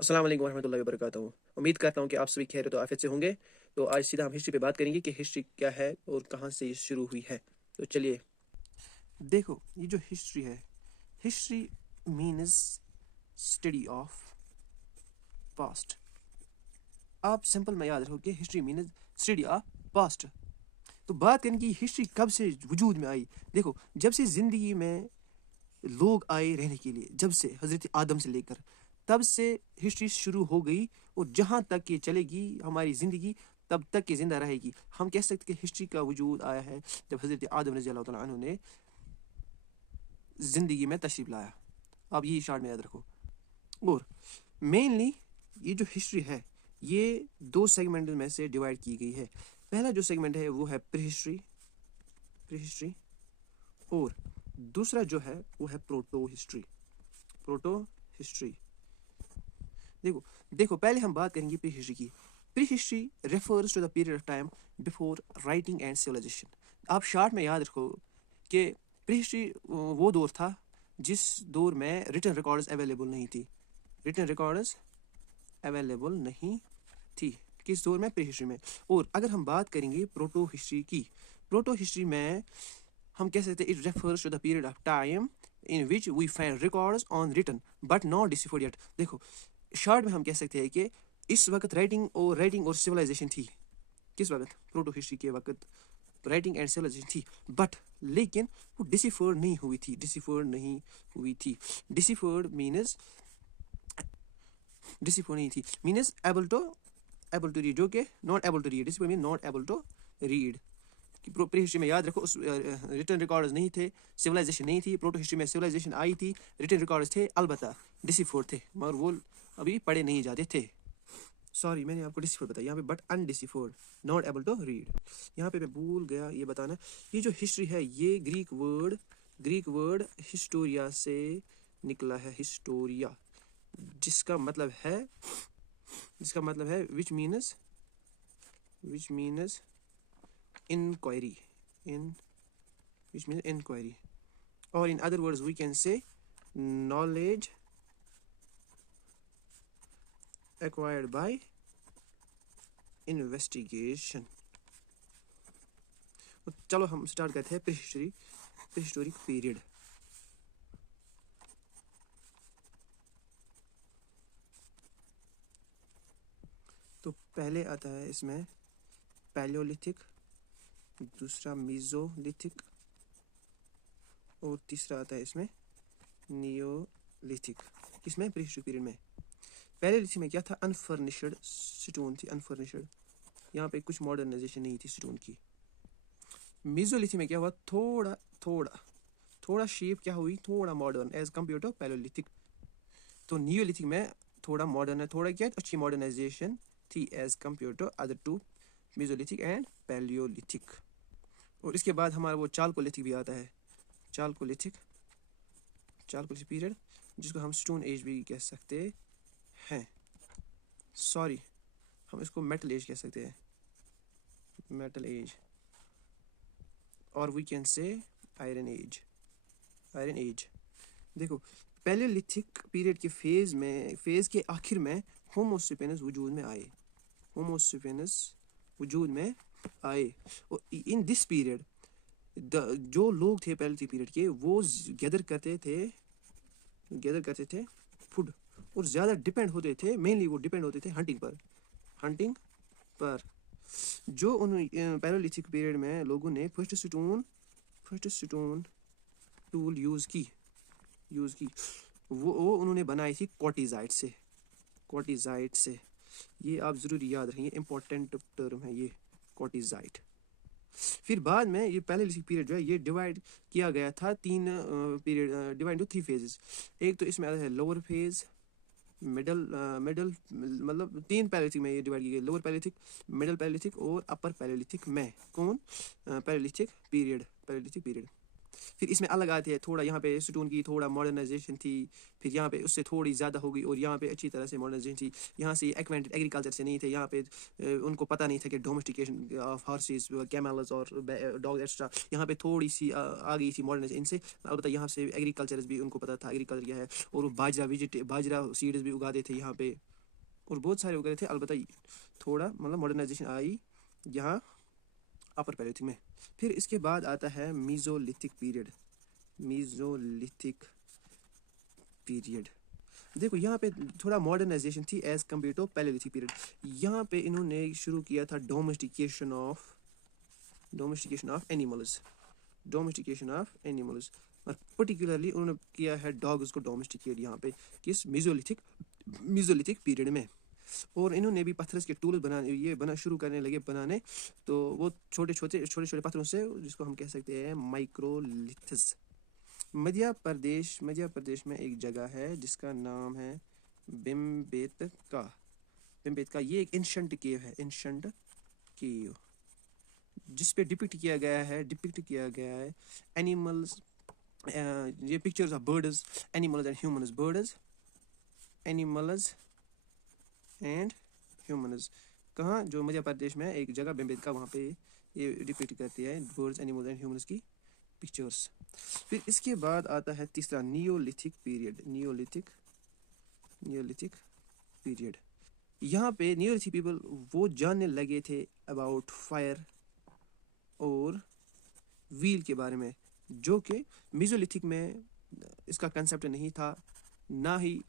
अस्सलाम वालेकुम वरहमतुल्लाहि वबरकातुहू। उम्मीद करता हूँ कि आप सभी खैरियत और आफियत से होंगे। तो आज सीधा हम हिस्ट्री पे बात करेंगे कि हिस्ट्री क्या है और कहाँ से ये शुरू हुई है। तो चलिए, देखो ये जो हिस्ट्री है, history means study of past. आप सिंपल में याद रखो कि history means study of past. तो बात करें कि हिस्ट्री कब से वजूद में आई। देखो, जब से ज़िंदगी में लोग आए रहने के लिए, जब से हज़रत आदम से लेकर, तब से हिस्ट्री शुरू हो गई। और जहाँ तक ये चलेगी हमारी ज़िंदगी, तब तक ये ज़िंदा रहेगी। हम कह सकते हैं कि हिस्ट्री का वजूद आया है जब हज़रत आदम रज़ी अल्लाह तआला अन्हु ने ज़िंदगी में तशरीफ़ लाया। आप ये शार्ट में याद रखो। और मेनली ये जो हिस्ट्री है, ये दो सेगमेंट में से डिवाइड की गई है। पहला जो सेगमेंट है वो है प्री हिस्ट्री, प्री हिस्ट्री। और दूसरा जो है वो है प्रोटो हिस्ट्री, प्रोटो हिस्ट्री। देखो देखो पहले हम बात करेंगे प्री हिस्ट्री की। Prehistory refers to the period of time before writing and civilisation. आप शार्ट में याद रखो कि प्री हिस्ट्री वो दौर था जिस दौर में रिटन रिकॉर्ड्स अवेलेबल नहीं थी। रिटन रिकॉर्ड्स अवेलेबल नहीं थी किस दौर में? प्री हिस्ट्री में। और अगर हम बात करेंगे प्रोटो हिस्ट्री की, प्रोटो हिस्ट्री में हम कह सकते हैं it refers to the period of time in which we find records on written but not deciphered yet. देखो, शॉर्ट में हम कह सकते हैं कि इस वक्त राइटिंग और सिविलाइजेशन थी। किस वक्त? प्रोटो हिस्ट्री के वक्त राइटिंग एंड सिविलाइजेशन थी, बट लेकिन वो डिसिफर्ड नहीं हुई थी। डिसिफर्ड नहीं हुई थी। डिसिफर्ड मीनस डिसिफर्ड नहीं थी मीनस एबल टू रीड, जो कि not able to read. Deciphered mean not able to read. Prehistory में याद रखो उस रिटन रिकॉर्ड्स नहीं थे, सिविलाइजेशन नहीं थी। प्रोटो हिस्ट्री में सिविलाइजेशन आई थी, रिटन रिकॉर्ड्स थे, अलबत्ता डिसिफर्ड थे, मगर वो अभी पढ़े नहीं जाते थे। सॉरी, मैंने आपको डिसिफर्ड बताया यहाँ पे, but undeciphered, not able to read. यहाँ पे मैं भूल गया ये बताना, ये जो हिस्ट्री है ये ग्रीक वर्ड हिस्टोरिया से निकला है। हिस्टोरिया, जिसका मतलब है which means inquiry, in which means inquiry, or in other words we can say knowledge acquired by investigation। तो चलो हम स्टार्ट करते हैं प्रीहिस्टोरिक पीरियड। तो पहले आता है इसमें पैलियोलिथिक, दूसरा मीजोलिथिक और तीसरा आता है इसमें नियोलिथिक। किसमें? प्रीहिस्टोरिक पीरियड में। पैलियोलिथिक में क्या था? अनफर्निश्ड स्टोन थी, अनफर्निश्ड। यहाँ पे कुछ मॉडर्नाइजेशन नहीं थी स्टोन की। मीजोलिथिक में क्या हुआ? थोड़ा शेप क्या हुई? थोड़ा modern as compare to palaeolithic. तो नियोलिथिक में थोड़ा मॉडर्न है, थोड़ा क्या अच्छी मॉडर्नाइजेशन थी as compare to other two, mesolithic and palaeolithic. और इसके बाद हमारा वो चालकोलिथिक भी आता है। चालकोलिथिक पीरियड, जिसको हम स्टोन एज भी कह सकते हैं। सॉरी, हम इसको मेटल एज कह सकते हैं, मेटल एज, और we can say iron age. देखो, पैलियोलिथिक पीरियड के फेज के आखिर में होमोसेपियंस वजूद में आए। और इन दिस पीरियड जो लोग थे पैलियोलिथिक पीरियड के, वो गैदर करते थे फूड, और ज़्यादा डिपेंड होते थे, मेनली वो डिपेंड होते थे हंटिंग पर। जो उन पैलियोलिथिक पीरियड में लोगों ने फर्स्ट स्टोन टूल यूज़ की, वो उन्होंने बनाई थी क्वार्टिज़ाइट से। ये आप ज़रूर याद रखेंगे, इंपॉर्टेंट टर्म है ये, क्वार्टिज़ाइट। फिर बाद में ये पैलियोलिथिक पीरियड जो है ये डिवाइड किया गया था तीन पीरियड, डिवाइड टू 3 फेजेस। एक तो इसमें आता है लोअर फेज, मिडल मतलब 3 पैलियोलिथिक में ये डिवाइड की गई, लोअर पैलियोलिथिक, मिडल पैलियोलिथिक और अपर पैलियोलिथिक में। कौन? Palaeolithic period. फिर इसमें अलग आते हैं, थोड़ा यहाँ पे स्टोन की थोड़ा मॉडर्नाइजेशन थी, फिर यहाँ पे उससे थोड़ी ज़्यादा हो गई, और यहाँ पे अच्छी तरह से मॉडर्नाइजेशन थी। यहाँ से एक्वेंटेड एग्रीकल्चर से नहीं थे, यहाँ पे उनको पता नहीं था कि डोमेस्टिकेशन ऑफ हॉर्सेस, कैमल्स और डॉग एक्स्ट्रा, यहाँ पे थोड़ी सी आ गई थी मॉडर्नाइजेशन इनसे। अलबत्ता यहाँ से एग्रीकल्चर भी उनको पता था एग्रीकल्चर क्या है, और वो बाजरा सीड्स भी उगाते थे यहाँ पे, और बहुत सारे उगाते थे। अलबत्ता थोड़ा मतलब मॉडर्नाइजेशन आई यहाँ अपर पैलेथिक में। फिर इसके बाद आता है मीज़ोलिथिक पीरियड। मीज़ोलिथिक पीरियड देखो यहाँ पे थोड़ा मॉडर्नाइजेशन थी as compare to palaeolithic period. यहाँ पे इन्होंने शुरू किया था डोमेस्टिकेशन ऑफ एनिमल्स, और पर्टिकुलरली उन्होंने किया है डॉग्स को डोमेस्टिकेट यहाँ पे किस मीज़ोलिथिक पीरियड में। और इन्होंने भी पत्थर के टूल बना शुरू करने लगे बनाने, तो वो छोटे छोटे पत्थरों से, जिसको हम कह सकते हैं माइक्रोलिथ्स। मध्य प्रदेश में एक जगह है जिसका नाम है बिम्बेतका। ये एक एंशंट केव जिस पे डिपिक्ट किया गया है एनिमल्स, ये pictures of birds, animals and humans. कहाँ? जो मध्य प्रदेश में एक जगह बिम्बेतका, वहाँ पे ये डिपिक्ट करती है बर्ड्स, एनिमल्स एंड ह्यूमन्स की पिक्चर्स। फिर इसके बाद आता है तीसरा नियोलिथिक पीरियड। यहाँ पे नियोलिथिक पीपल वो जानने लगे थे अबाउट फायर और व्हील के बारे में, जो कि मीज़ोलिथिक में इसका कंसेप्ट नहीं था, ना ही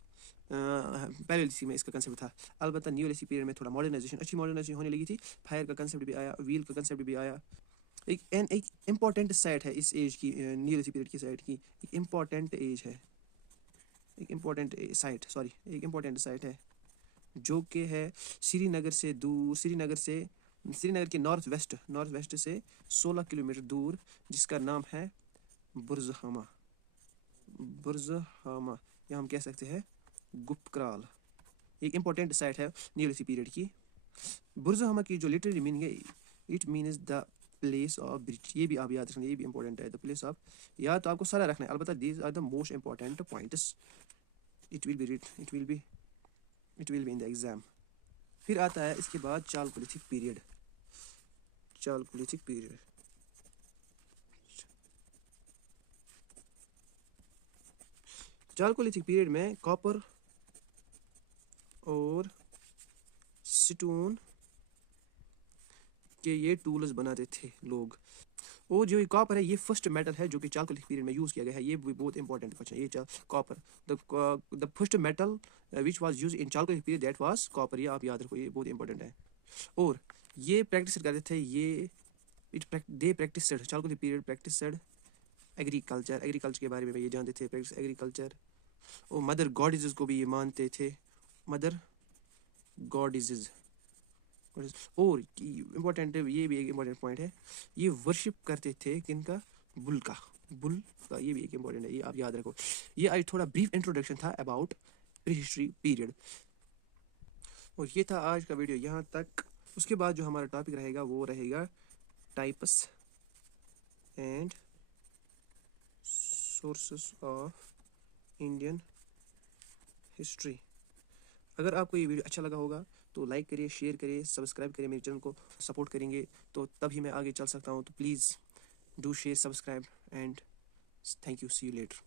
पैलेलिथिक में इसका कंसेप्ट था। अलबत्ता नियोलिथिक पीरियड में थोड़ा अच्छी मॉडर्नाइजेशन होने लगी थी, फायर का कंसेप्ट भी आया, व्हील का कंसेप्ट भी आया। एक इम्पॉर्टेंट साइट है इस एज की, नियोलिथिक पीरियड की साइट की एक इम्पॉर्टेंट साइट है जो कि है श्रीनगर के नॉर्थ वेस्ट से 16 किलोमीटर दूर, जिसका नाम है बुर्ज़हामा, या हम कह सकते हैं गुप्तक्राल। एक इम्पॉर्टेंट साइट है नियोलिथिक पीरियड की। बुर्ज़हामा की जो लिटरली मीनिंग है, it means the place of bridge. ये भी आप याद रखना, ये भी इंपॉर्टेंट है, द प्लेस ऑफ। या तो आपको सारा रखना है, अलबत्ता these are the most important points. It will be in the exam. फिर आता है इसके बाद चालकोलिथिक पीरियड। चालकोलिथिक पीरियड में कॉपर और स्टोन के ये टूल्स बनाते थे लोग। और जो ये कॉपर है, ये फर्स्ट मेटल है जो कि चालकोलिथिक पीरियड में यूज़ किया गया है। ये भी बहुत इंपॉर्टेंट क्वेश्चन है। ये copper, the first metal which was use in Chalcolithic period, that was copper. ये आप याद रखो, ये बहुत इंपॉर्टेंट है। और ये प्रैक्टिस करते थे, they practised chalcolithic period, practised agriculture के बारे में ये जानते थे, प्रैक्टिस एग्रीकल्चर। और मदर गॉडेसेस को भी ये मानते थे, मदर गॉडेसेस। और इम्पोर्टेंट, ये भी एक इम्पोर्टेंट पॉइंट है, ये वर्शिप करते थे किनका? बुल का। ये भी एक इम्पोर्टेंट है, ये आप याद रखो। ये आज थोड़ा ब्रीफ इंट्रोडक्शन था अबाउट प्री हिस्ट्री पीरियड। और ये था आज का वीडियो यहाँ तक। उसके बाद जो हमारा टॉपिक रहेगा वो रहेगा types and sources of Indian history. अगर आपको ये वीडियो अच्छा लगा होगा तो लाइक करिए, शेयर करिए, सब्सक्राइब करिए, मेरे चैनल को सपोर्ट करेंगे तो तभी मैं आगे चल सकता हूँ। तो please do share, subscribe and thank you, see you letter.